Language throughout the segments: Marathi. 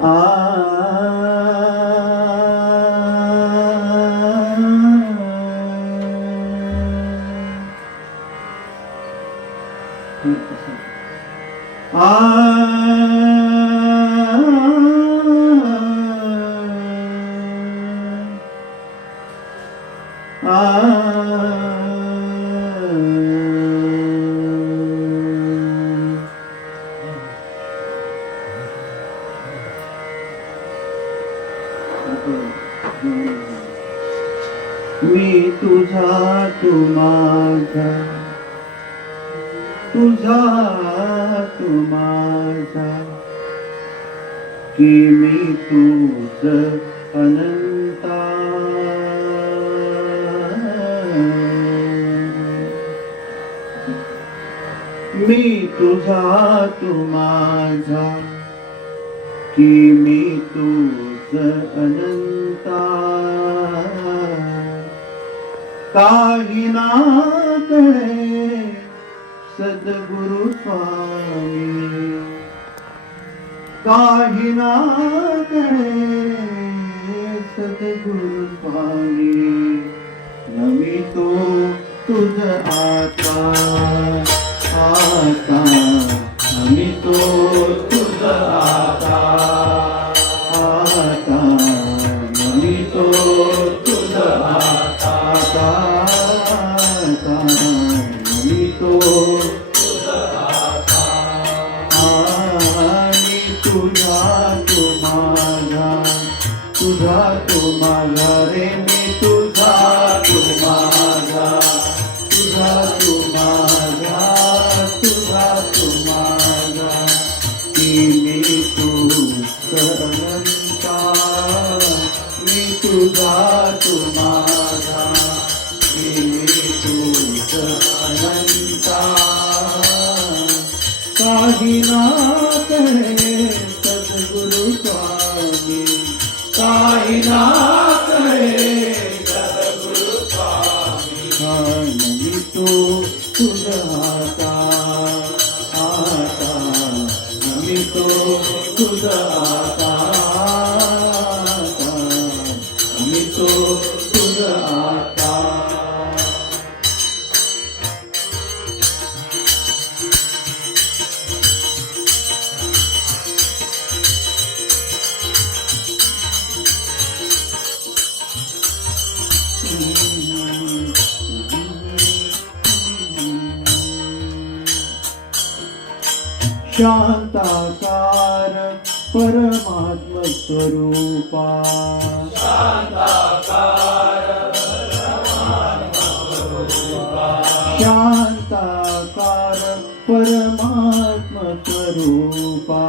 आ मी तुझा तू माझा, तुझा तू माझा, की मी तुझ अनंता. मी तुझा तू माझा, की मी तुझ अनंता. काही ना कळे सद्गुरु स्वामी, काही ना कळे सद्गुरु स्वामी. नमितो तुझ आता आता, नमितो तुझ आता आता, नमितो तुझ आता आता, नमितो तुझ आता. आणि तुझा तू माझा, तुझा तू माझा रे. मी तुझा तू माझा, तुझा तू माझा, तुझा तू माझा, की मी तुझ अनंता. मी तुझा तू माझा, की मी तुझ अनंता. काही ना कळे सद्गुरु स्वामी, काही ना कळे सद्गुरु स्वामी. नमितो तुझ आता आता, नमितो तुझ आता आता, नमितो तुझ आता. शांताकार परमात्म स्वरूपा, शांताकार परमात्म स्वरूपा, शांताकार परमात्म स्वरूपा,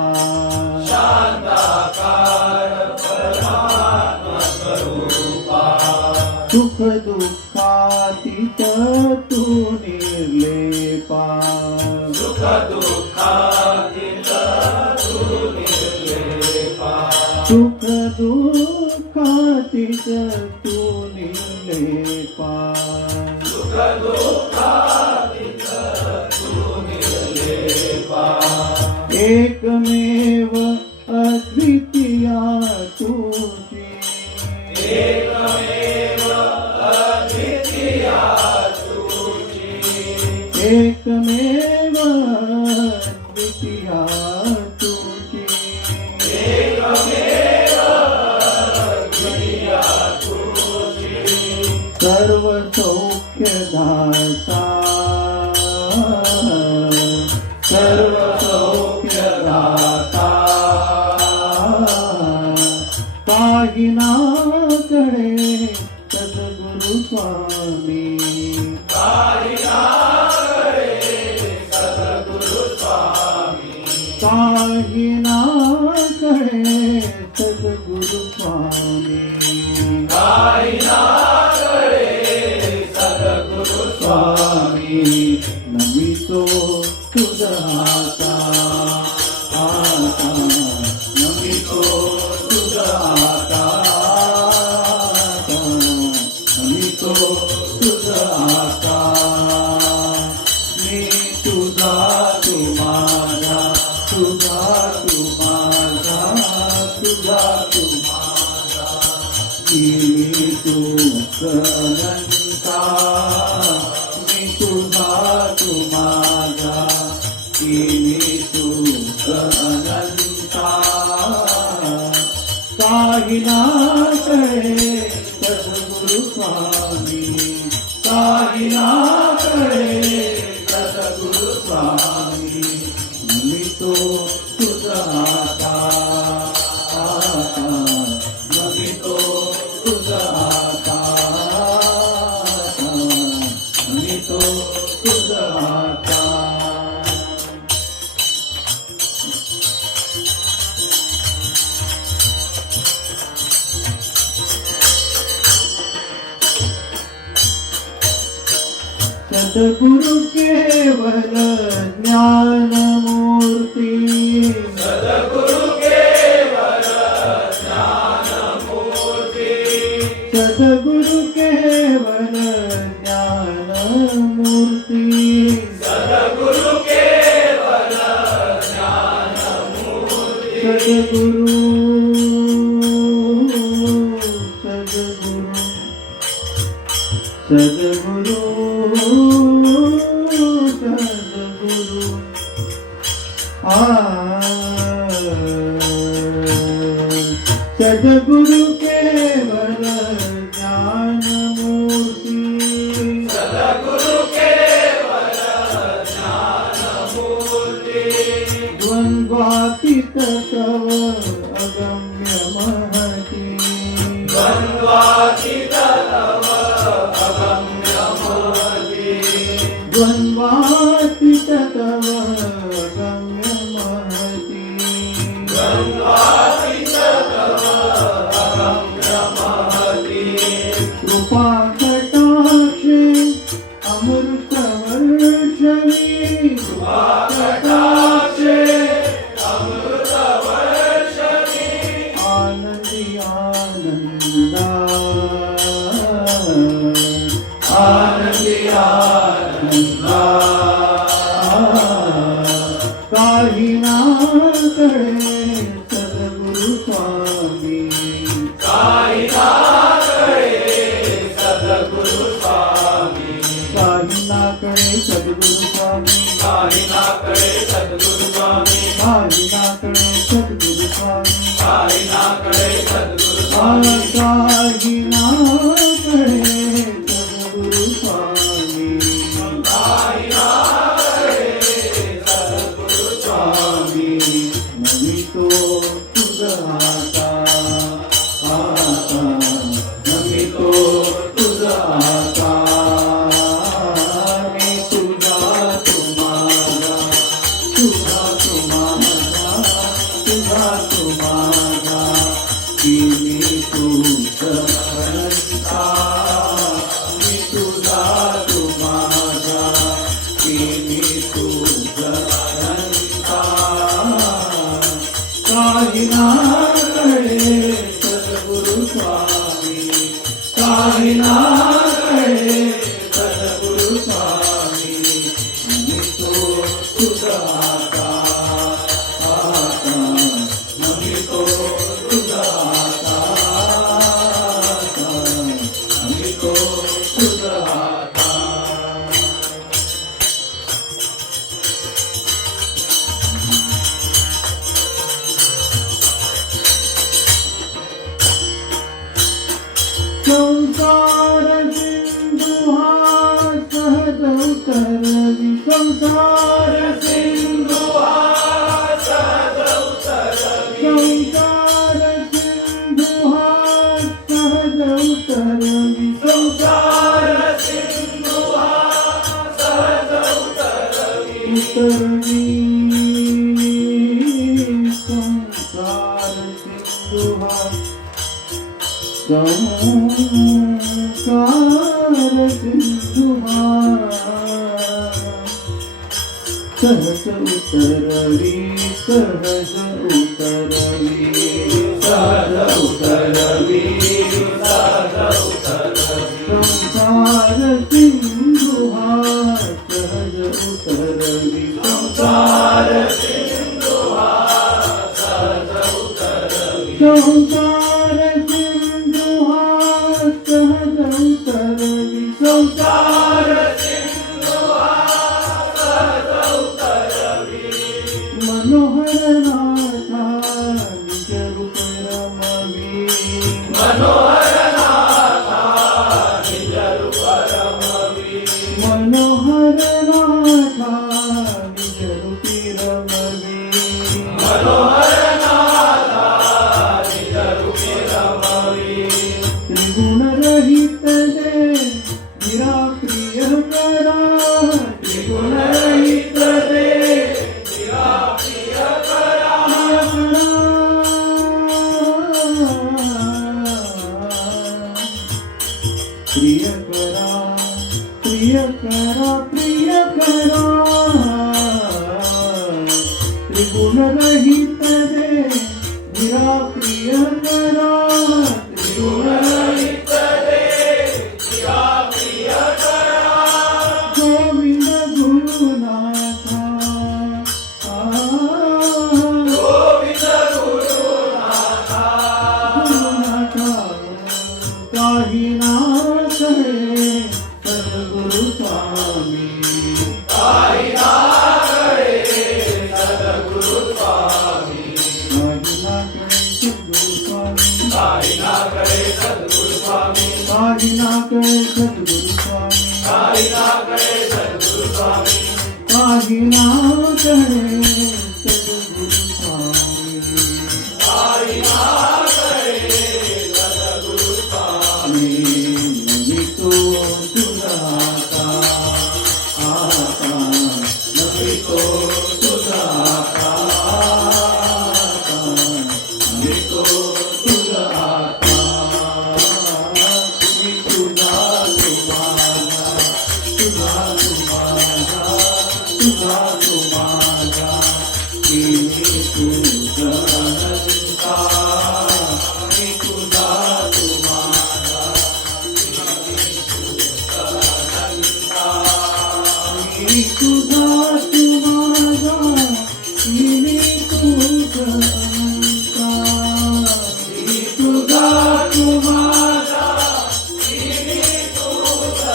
शांताकार परमात्म स्वरूपा. सुख दुःखातीत तू निर्लेपा, सुख दुःखातीत तू निर्लेपा, सुख दुःखातीत तू निर्लेपा, सुख दुःखातीत तू निर्लेपा. एकमेव अद्वितीया तुझी, एकमेव अद्वितीया तुझी, एकमेव अद्वितीया तुझी, एकमेव अद्वितीया तुझी. सर्व सौख्य दाता, सर्व सौख्य दाता. काही ना कळे सद्गुरु स्वामी, काही ना कळे सद्गुरु स्वामी, काही ना कळे सद्गुरु स्वामी, काही ना कळे सद्गुरु स्वामी. नमितो तुझ आता आता, नमितो तुझ आता आता, नमितो तुझ आता. मी तुझा तू माझा, तुझा तू माझा, मी तूच अनंता, मी तुझा तू माझा, मी तूच अनंता. काही ना कळे सद्गुरु स्वामी, काही ना कळे सद्गुरु स्वामी. नमितो तुझा आता, नमितो तुझा आता, नमितो तुझा आता. सद्गुरु केवल ज्ञान मूर्ति, सद्गुरु केवल ज्ञान मूर्ति, सद्गुरु केवल ज्ञान मूर्ति, सद्गुरु केवल ज्ञान मूर्ति. सद्गुरु सद्गुरु सद्गुरु सद्गुरु सद्गुरु केवल ज्ञान मूर्ति, सद्गुरु केवल ज्ञान मूर्ति. द्वन्द्वातीत तव अगम्य महती, द्वन्द्वातीत तव अगम्य महती, द्वन्द्वातीत तव अगम्य महती. द्वन्द्वातीत तव अगम्य महती. कृपा कटाक्षे अमृत वर्षवी, कटाक्षे अमृत वर्षवी. आनंदी आनंदा, आनंदी आनंदा. काही ना कळे सद्गुरु स्वामी, काही ना कळे सद्गुरु स्वामी, काही ना कळे सद्गुरु स्वामी, काही ना कळे सद्गुरु स्वामी, काही ना कळे सद्गुरु स्वामी. काही ना कळे सद्गुरु स्वामी, काही ना कळे सद्गुरु स्वामी, काही ना कळे सद्गुरु स्वामी. नमितो तुझा आता, आता नमितो तुझा आता, मी तुझा तू माझा, तुझा तू माझा, तुझा तू माझा. मी तूच अनंता, मी तुझा तू माझा, मी तूच अनंता. काही ना कळे सद्गुरु स्वामी, काही ना कळे सद्गुरु स्वामी. नमितो तुझा आता, आता नमितो तुझा आता, नमितो तुझा आता. संसार सिंधु हा सहज उतरवी, संसार सिंधु हा सहज उतरवी, संसार सिंधु हा सहज उतरवी, संसार सिंधु हा सहज उतरवी, उतरवी. संसार सिंधु हा संसार सिंधु हा सहज उतरवी, सहज उतरवी, सहज उतरवी, सहज उतरवी. संसार सिंधु हा सहज उतरवी, संसार सिंधु हा सहज उतरवी, संसार सिंधु हा नाथा निज रूप रमवी मनोहर नाथा निज रूप रमवी मनोहर नाथा निज रूपी रमवी मनोहर नाथा निज रूपी रमवी त्रिगुण रहित दे गिरा प्रिय करा त्रिगुण रहित दे जिवा प्रिय करा प्रिय करा प्रिय करा प्रिय करा त्रिगुण रहित दे गिरा प्रिय करा त्रिगुण रहित दे जिवा प्रिय करा गोविंद गुरुनाथा गोविंद गुरुनाथा गुरुनाथा काही ना करे सद्गुरु स्वामी काही ना करे सद्गुरु स्वामी काही ना करे सद्गुरु स्वामी काही ना करे सद्गुरु स्वामी काही ना करे सद्गुरु स्वामी काही ना करे सद्गुरु स्वामी काही ना करे सद्गुरु स्वामी काही ना करे सद्गुरु स्वामी नमितो तुझा आता नमितो तुझा आता नमितो तुझा आता तुझा तुझा तुझा तुझा केली तुझा अनंता मी तुझा मी तुझा तुझा मी तुझा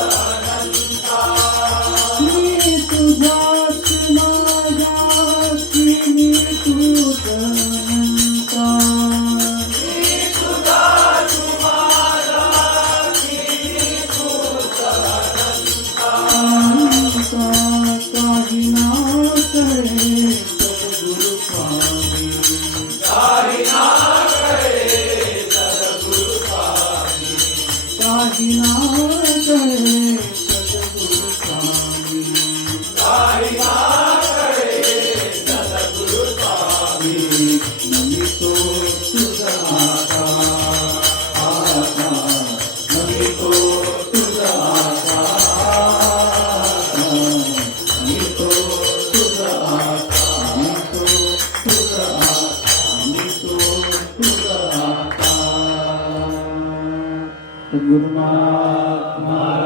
अनंता मी तुझा तुझा मी तुझा तुझा मी तुझा अनंता काही ना करे सद्गुरु स्वामी काही ना करे सद्गुरु स्वामी काही ना करे सद्गुरु स्वामी काही ना करे सद्गुरु स्वामी नमितो तुझा आता नमितो तुझा आता नमितो तुझा आता नमितो तुझा आता नमितो तुझा आता सद्गुरुनाथ महाराज